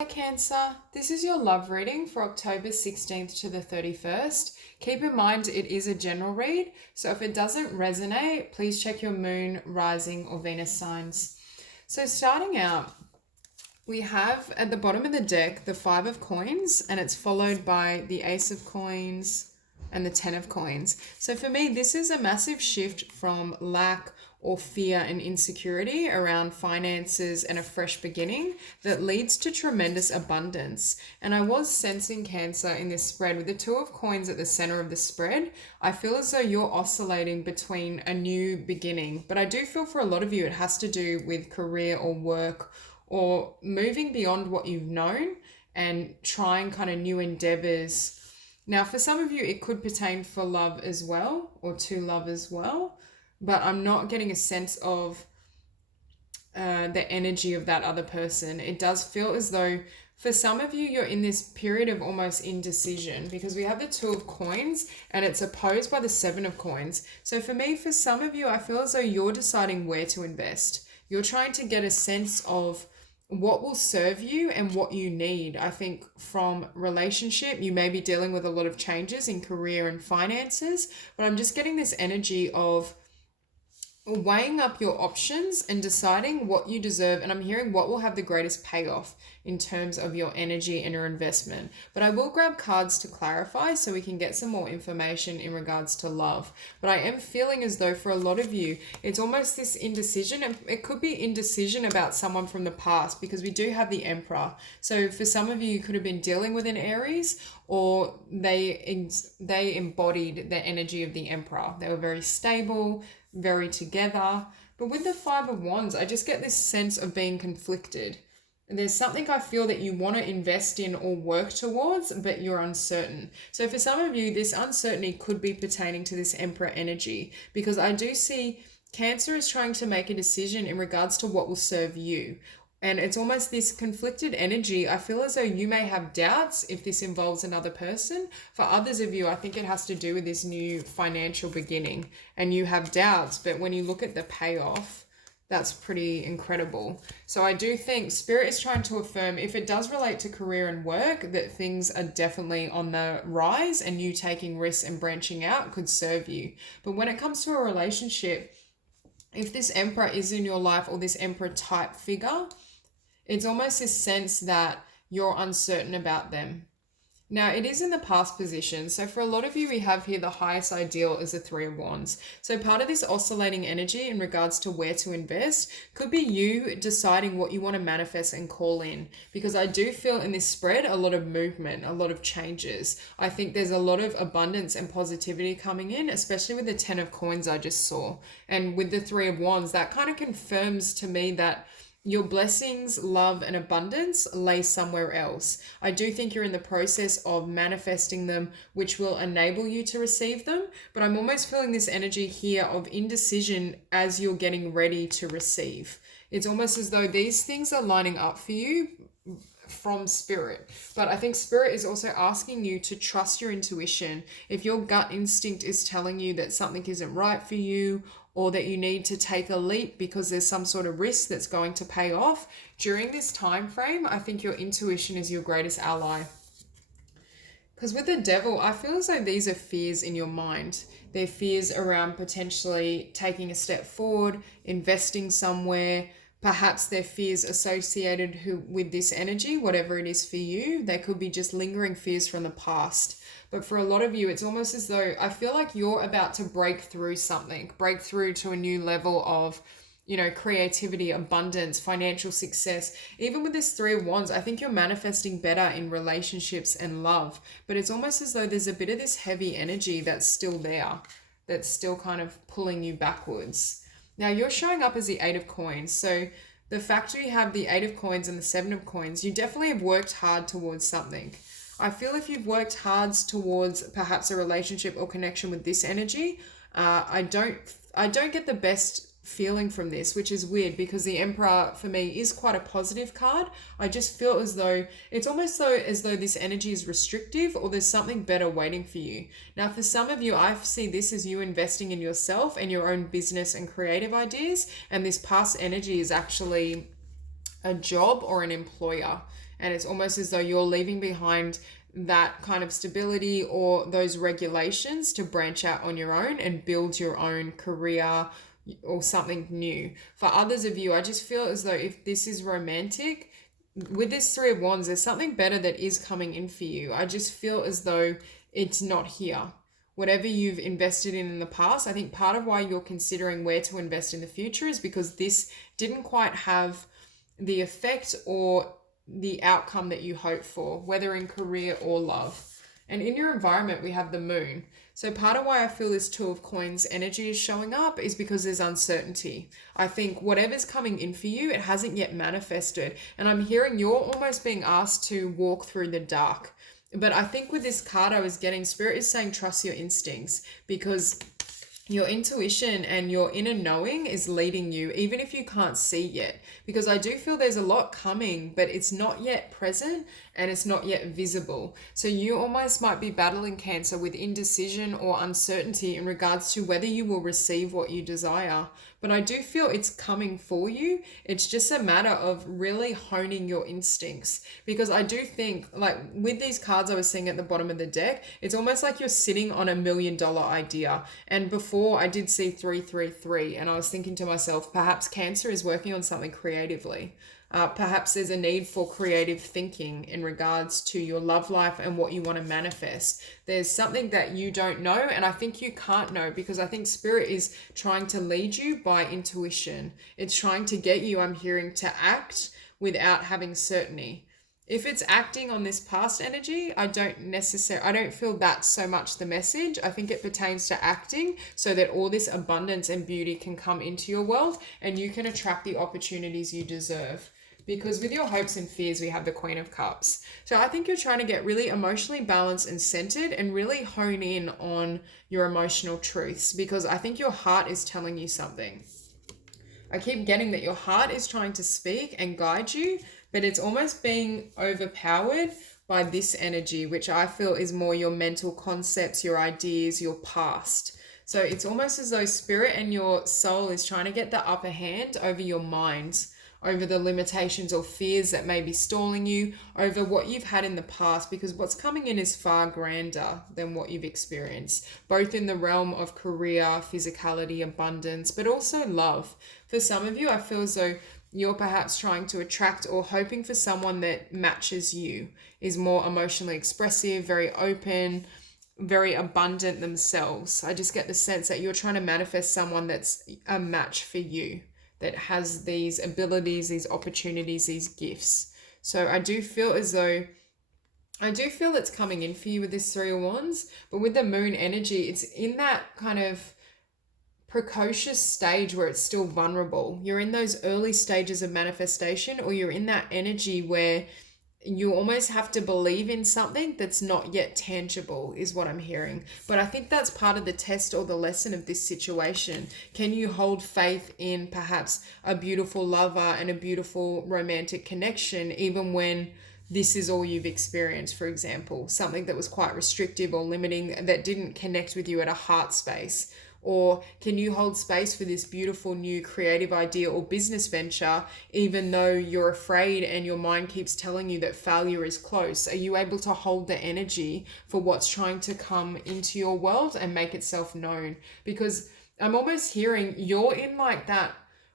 Hi Cancer, this is your love reading for October 16th to the 31st. Keep in mind it is a general read, so if it doesn't resonate, please check your moon, rising, or Venus signs. So starting out, we have at the bottom of the deck the Five of Coins, and it's followed by the Ace of Coins and the Ten of Coins. So for me, this is a massive shift from lack or fear and insecurity around finances and a fresh beginning that leads to tremendous abundance. And I was sensing Cancer in this spread with the Two of Coins at the center of the spread. I feel as though you're oscillating between a new beginning, but I do feel for a lot of you it has to do with career or work or moving beyond what you've known and trying kind of new endeavors. Now, for some of you, it could pertain for love as well, or to love as well, but I'm not getting a sense of the energy of that other person. It does feel as though for some of you, you're in this period of almost indecision because we have the Two of Coins and it's opposed by the Seven of Coins. So for me, for some of you, I feel as though you're deciding where to invest. You're trying to get a sense of what will serve you and what you need. I think from relationship, you may be dealing with a lot of changes in career and finances, but I'm just getting this energy of weighing up your options and deciding what you deserve. And I'm hearing what will have the greatest payoff in terms of your energy and your investment. But I will grab cards to clarify so we can get some more information in regards to love. But I am feeling as though for a lot of you, it's almost this indecision, and it could be indecision about someone from the past because we do have the Emperor. So for some of you, you could have been dealing with an Aries, or they embodied the energy of the Emperor. They were very stable, very together. But with the Five of Wands, I just get this sense of being conflicted. There's something I feel that you want to invest in or work towards, but you're uncertain. So for some of you, this uncertainty could be pertaining to this Emperor energy, because I do see Cancer is trying to make a decision in regards to what will serve you. And it's almost this conflicted energy. I feel as though you may have doubts if this involves another person. For others of you, I think it has to do with this new financial beginning and you have doubts, but when you look at the payoff, that's pretty incredible. So I do think Spirit is trying to affirm, if it does relate to career and work, that things are definitely on the rise and you taking risks and branching out could serve you. But when it comes to a relationship, if this Emperor is in your life or this Emperor type figure, it's almost this sense that you're uncertain about them. Now, it is in the past position. So for a lot of you, we have here the highest ideal is the Three of Wands. So part of this oscillating energy in regards to where to invest could be you deciding what you want to manifest and call in. Because I do feel in this spread a lot of movement, a lot of changes. I think there's a lot of abundance and positivity coming in, especially with the Ten of Coins I just saw. And with the Three of Wands, that kind of confirms to me that your blessings, love, and abundance lay somewhere else. I do think you're in the process of manifesting them, which will enable you to receive them. But I'm almost feeling this energy here of indecision as you're getting ready to receive. It's almost as though these things are lining up for you from Spirit. But I think Spirit is also asking you to trust your intuition. If your gut instinct is telling you that something isn't right for you, or that you need to take a leap because there's some sort of risk that's going to pay off, during this time frame, I think your intuition is your greatest ally. Because with the Devil, I feel as though these are fears in your mind. They're fears around potentially taking a step forward, investing somewhere. Perhaps they're fears associated with this energy, whatever it is for you. They could be just lingering fears from the past. But for a lot of you, it's almost as though I feel like you're about to break through something, break through to a new level of, creativity, abundance, financial success. Even with this Three of Wands, I think you're manifesting better in relationships and love. But it's almost as though there's a bit of this heavy energy that's still there, that's still kind of pulling you backwards. Now, you're showing up as the Eight of Coins. So the fact that you have the Eight of Coins and the Seven of Coins, you definitely have worked hard towards something. I feel if you've worked hard towards perhaps a relationship or connection with this energy, I don't get the best feeling from this, which is weird because the Emperor for me is quite a positive card. I just feel as though it's almost as though this energy is restrictive or there's something better waiting for you. Now, for some of you, I see this as you investing in yourself and your own business and creative ideas. And this past energy is actually a job or an employer. And it's almost as though you're leaving behind that kind of stability or those regulations to branch out on your own and build your own career or something new. For others of you, I just feel as though if this is romantic, with this Three of Wands, there's something better that is coming in for you. I just feel as though it's not here. Whatever you've invested in the past, I think part of why you're considering where to invest in the future is because this didn't quite have the effect or the outcome that you hope for, whether in career or love. And in your environment, we have the moon. So part of why I feel this Two of Coins energy is showing up is because there's uncertainty. I think whatever's coming in for you, it hasn't yet manifested. And I'm hearing you're almost being asked to walk through the dark. But I think with this card I was getting, Spirit is saying trust your instincts, because your intuition and your inner knowing is leading you, even if you can't see yet. Because I do feel there's a lot coming, but it's not yet present and it's not yet visible. So you almost might be battling Cancer with indecision or uncertainty in regards to whether you will receive what you desire. But I do feel it's coming for you. It's just a matter of really honing your instincts. Because I do think, like with these cards I was seeing at the bottom of the deck, it's almost like you're sitting on $1 million idea. And before I did see 333, and I was thinking to myself, perhaps Cancer is working on something creatively. Perhaps there's a need for creative thinking in regards to your love life and what you want to manifest. There's something that you don't know, and I think you can't know, because I think Spirit is trying to lead you by intuition. It's trying to get you, I'm hearing, to act without having certainty. If it's acting on this past energy, I don't feel that's so much the message. I think it pertains to acting so that all this abundance and beauty can come into your world and you can attract the opportunities you deserve. Because with your hopes and fears, we have the Queen of Cups. So I think you're trying to get really emotionally balanced and centered and really hone in on your emotional truths, because I think your heart is telling you something. I keep getting that your heart is trying to speak and guide you, but it's almost being overpowered by this energy, which I feel is more your mental concepts, your ideas, your past. So it's almost as though Spirit and your soul is trying to get the upper hand over your mind, over the limitations or fears that may be stalling you, over what you've had in the past, because what's coming in is far grander than what you've experienced, both in the realm of career, physicality, abundance, but also love. For some of you, I feel as though you're perhaps trying to attract or hoping for someone that matches you, is more emotionally expressive, very open, very abundant themselves. I just get the sense that you're trying to manifest someone that's a match for you, that has these abilities, these opportunities, these gifts. So I do feel it's coming in for you with this Three of Wands, but with the moon energy, it's in that kind of precocious stage where it's still vulnerable. You're in those early stages of manifestation, or you're in that energy where you almost have to believe in something that's not yet tangible, is what I'm hearing. But I think that's part of the test or the lesson of this situation. Can you hold faith in perhaps a beautiful lover and a beautiful romantic connection, even when this is all you've experienced? For example, something that was quite restrictive or limiting, that didn't connect with you at a heart space. Or can you hold space for this beautiful new creative idea or business venture, even though you're afraid and your mind keeps telling you that failure is close? Are you able to hold the energy for what's trying to come into your world and make itself known? Because I'm almost hearing you're in like that,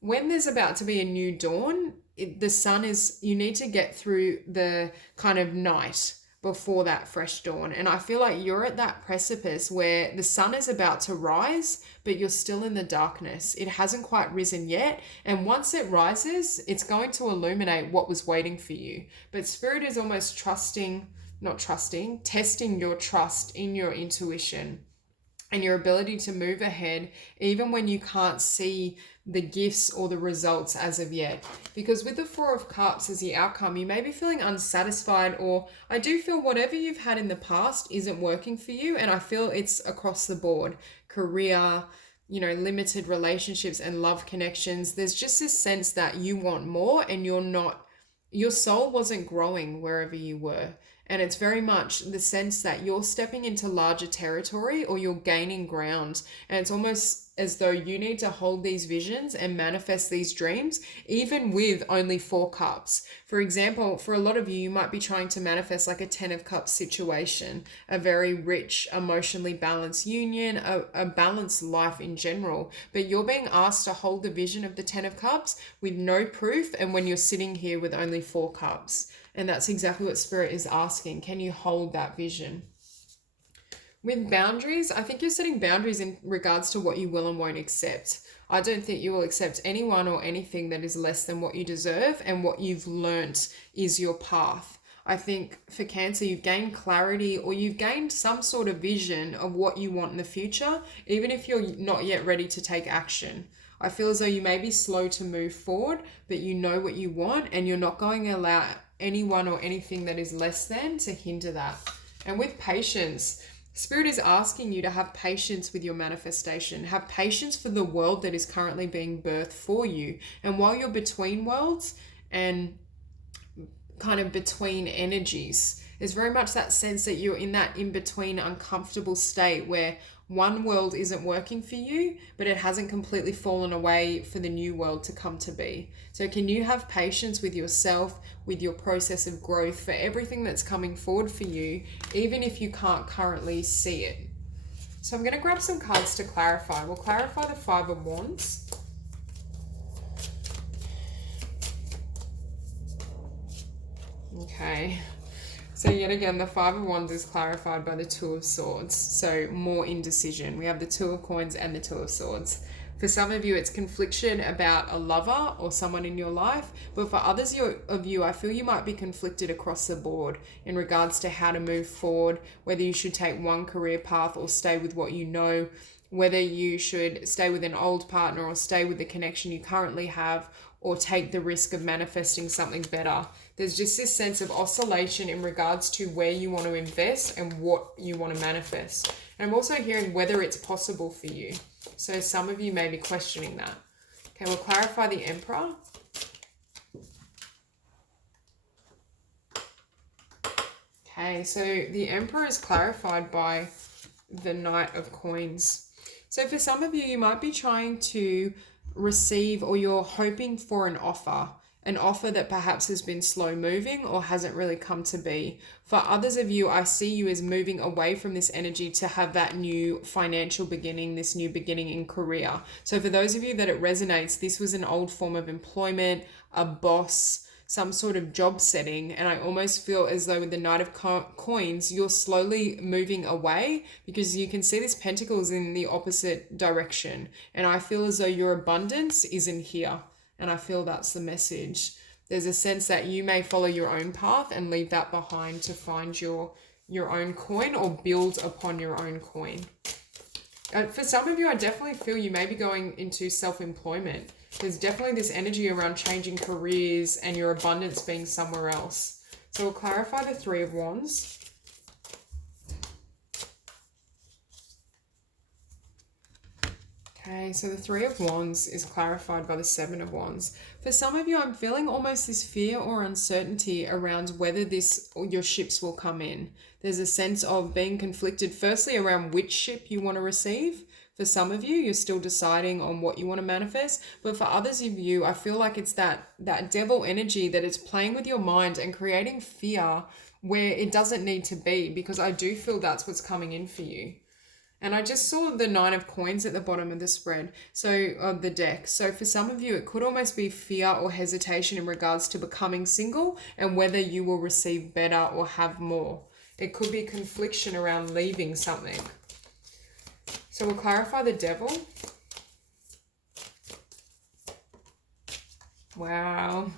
when there's about to be a new dawn, the sun is, you need to get through the kind of night before that fresh dawn. And I feel like you're at that precipice where the sun is about to rise, but you're still in the darkness. It hasn't quite risen yet. And once it rises, it's going to illuminate what was waiting for you. But Spirit is almost testing your trust in your intuition and your ability to move ahead, even when you can't see the gifts or the results as of yet. Because with the Four of Cups as the outcome, you may be feeling unsatisfied, or I do feel whatever you've had in the past isn't working for you. And I feel it's across the board. Career, limited relationships and love connections. There's just this sense that you want more and your soul wasn't growing wherever you were. And it's very much the sense that you're stepping into larger territory or you're gaining ground. And it's almost as though you need to hold these visions and manifest these dreams, even with only 4 cups. For example, for a lot of you, you might be trying to manifest like a 10 of cups situation, a very rich, emotionally balanced union, a balanced life in general. But you're being asked to hold the vision of the 10 of cups with no proof, and when you're sitting here with only 4 cups. And that's exactly what Spirit is asking. Can you hold that vision? With boundaries, I think you're setting boundaries in regards to what you will and won't accept. I don't think you will accept anyone or anything that is less than what you deserve, and what you've learnt is your path. I think for Cancer, you've gained clarity, or you've gained some sort of vision of what you want in the future, even if you're not yet ready to take action. I feel as though you may be slow to move forward, but you know what you want, and you're not going to allow anyone or anything that is less than to hinder that. And with patience, Spirit is asking you to have patience with your manifestation. Have patience for the world that is currently being birthed for you. And while you're between worlds and kind of between energies, there's very much that sense that you're in that in-between uncomfortable state where one world isn't working for you, but it hasn't completely fallen away for the new world to come to be. So can you have patience with yourself, with your process of growth, for everything that's coming forward for you, even if you can't currently see it? So I'm going to grab some cards to clarify. We'll clarify the 5 of Wands. Okay. So yet again, the 5 of Wands is clarified by the 2 of Swords. So more indecision. We have the 2 of Coins and the 2 of Swords. For some of you, it's confliction about a lover or someone in your life. But for others of you, I feel you might be conflicted across the board in regards to how to move forward, whether you should take one career path or stay with what you know, whether you should stay with an old partner or stay with the connection you currently have, or take the risk of manifesting something better. There's just this sense of oscillation in regards to where you want to invest and what you want to manifest. And I'm also hearing whether it's possible for you. So some of you may be questioning that. Okay, we'll clarify the Emperor. Okay, so the Emperor is clarified by the Knight of Coins. So for some of you, you might be trying to receive, or you're hoping for an offer that perhaps has been slow moving or hasn't really come to be. For others of you, I see you as moving away from this energy to have that new financial beginning, this new beginning in career. So for those of you that it resonates, this was an old form of employment, a boss, some sort of job setting. And I almost feel as though with the Knight of Coins, you're slowly moving away, because you can see this Pentacles in the opposite direction. And I feel as though your abundance isn't here. And I feel that's the message. There's a sense that you may follow your own path and leave that behind to find your own coin, or build upon your own coin. For some of you, I definitely feel you may be going into self-employment. There's definitely this energy around changing careers and your abundance being somewhere else. So we'll clarify the 3 of Wands. Okay, so the 3 of Wands is clarified by the 7 of Wands. For some of you, I'm feeling almost this fear or uncertainty around whether your ships will come in. There's a sense of being conflicted, firstly, around which ship you want to receive. For some of you, you're still deciding on what you want to manifest. But for others of you, I feel like it's that devil energy that is playing with your mind and creating fear where it doesn't need to be, because I do feel that's what's coming in for you. And I just saw the 9 of Coins at the bottom of the spread, so of the deck. So for some of you, it could almost be fear or hesitation in regards to becoming single and whether you will receive better or have more. It could be confliction around leaving something. So we'll clarify the Devil. Wow,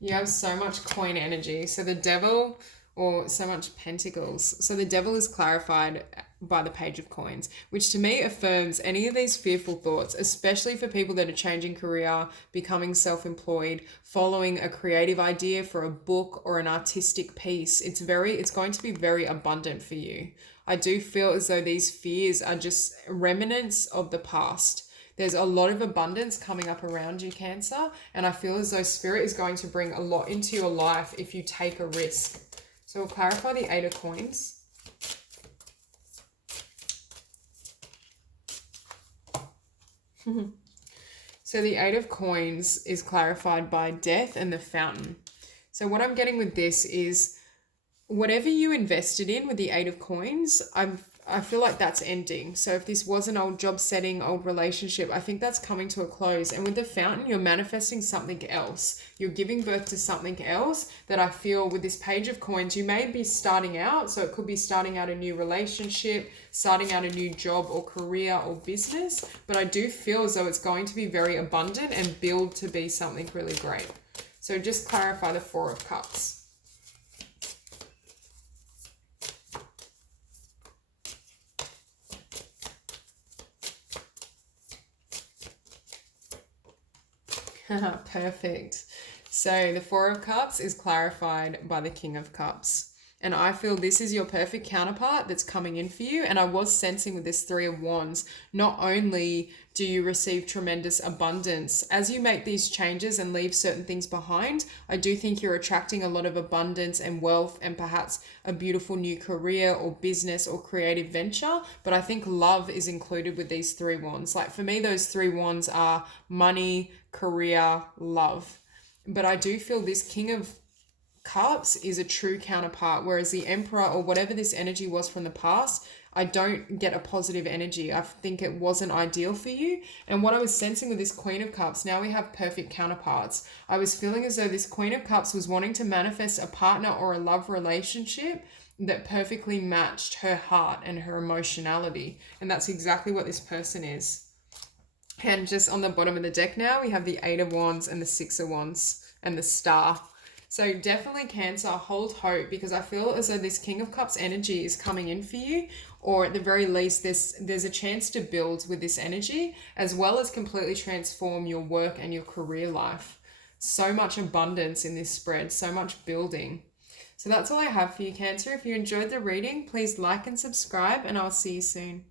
you have so much coin energy. So the Devil, or so much Pentacles. So the Devil is clarified by the Page of Coins, which to me affirms any of these fearful thoughts, especially for people that are changing career, becoming self-employed, following a creative idea for a book or an artistic piece. It's going to be very abundant for you. I do feel as though these fears are just remnants of the past. There's a lot of abundance coming up around you, Cancer, and I feel as though Spirit is going to bring a lot into your life if you take a risk. So we'll clarify the Eight of Coins. So the Eight of Coins is clarified by Death and the Fountain. So what I'm getting with this is whatever you invested in with the Eight of Coins, I feel like that's ending. So if this was an old job setting, old relationship, I think that's coming to a close. And with the Fountain, you're manifesting something else. You're giving birth to something else that I feel with this Page of Coins, you may be starting out. So it could be starting out a new relationship, starting out a new job or career or business. But I do feel as though it's going to be very abundant and build to be something really great. So just clarify the Four of Cups. Perfect. So the Four of Cups is clarified by the King of Cups. And I feel this is your perfect counterpart that's coming in for you. And I was sensing with this Three of Wands, not only do you receive tremendous abundance, as you make these changes and leave certain things behind, I do think you're attracting a lot of abundance and wealth and perhaps a beautiful new career or business or creative venture. But I think love is included with these Three Wands. Like for me, those Three Wands are money, career, love. But I do feel this King of Cups is a true counterpart, whereas the Emperor or whatever this energy was from the past, I don't get a positive energy. I think it wasn't ideal for you. And what I was sensing with this Queen of Cups, now we have perfect counterparts. I was feeling as though this Queen of Cups was wanting to manifest a partner or a love relationship that perfectly matched her heart and her emotionality. And that's exactly what this person is. And just on the bottom of the deck now, we have the Eight of Wands and the Six of Wands and the Star. So definitely Cancer, hold hope, because I feel as though this King of Cups energy is coming in for you, or at the very least there's a chance to build with this energy, as well as completely transform your work and your career life. So much abundance in this spread, so much building. So that's all I have for you, Cancer. If you enjoyed the reading, please like and subscribe, and I'll see you soon.